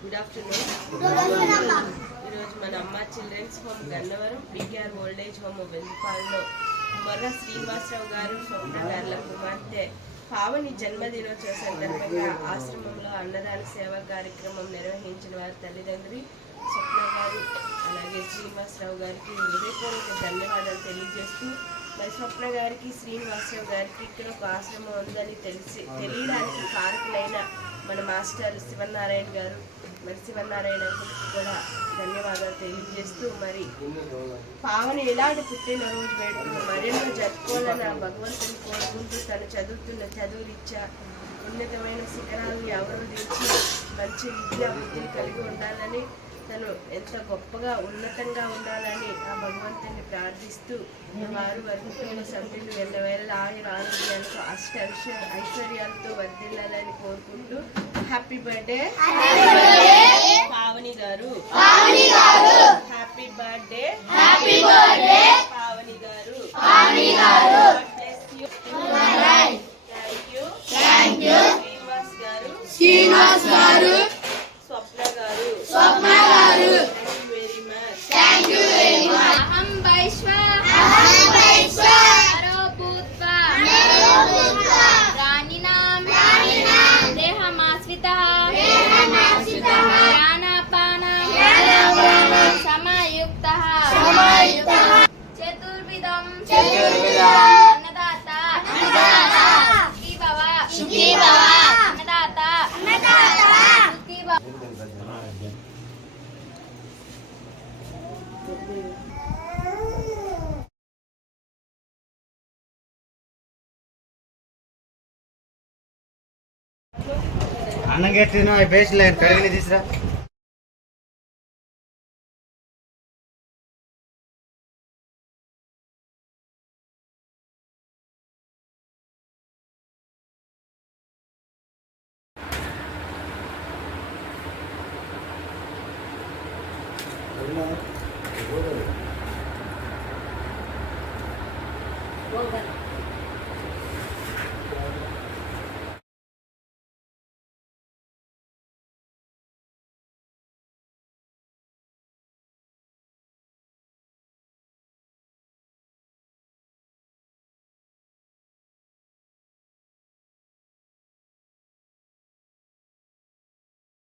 Good afternoon ఈరోజు మన Amma children's home Gannavaram PKR old age home వెల్లిపాడులో Morra Srinivasarao గారు స్వప్న గారుల కుమార్తె పావని జన్మదినోత్సవ సందర్భంగా ఆశ్రమంలో అన్నదాన సేవా కార్యక్రమం నిర్వహించిన వారి తల్లిదండ్రి స్వప్న గారు అలాగే శ్రీనివాసరావు గారికి హృదయపూర్వక ధన్యవాదాలు తెలియజేస్తూ మరి స్వప్న గారికి శ్రీనివాసరావు గారికి ఇక్కడ ఒక ఆశ్రమం ఉందని తెలిసి తెలియడానికి కారకులైన మన మాస్టర్ శివనారాయణ గారు మరి కూడా ధన్యవాదాలు తెలియజేస్తూ మరి పావని ఎలాంటి పుట్టినరోజు వేడుకలు మరెన్నో జరుపుకోవాలని ఆ భగవంతుని కోరుకుంటూ తను చదువుతున్న చదువులిచ్చా ఉన్నతమైన శిఖరాలను ఎవరు తెచ్చి మంచి విద్యా బుద్ధిని కలిగి ఉండాలని తను ఎంత గొప్పగా ఉన్నతంగా ఉండాలని ఆ భగవంతుని ప్రార్థిస్తూ వారు వర్గంలో సభ్యులు సభ్యులు వేళ ఆయుర ఆరోగ్యాలతో అష్ట ఐశ్వర్యాలతో వర్ధిల్లాలని కోరుకుంటూ happy birthday Pavani garu happy birthday happy birthday Pavani garu Pavani garu thank you thank you Srinivas garu Srinivas garu అన్నం గట్టిన బేస్ లైన్ కడిగి తీసురా Thank you. બોલો. બોલો.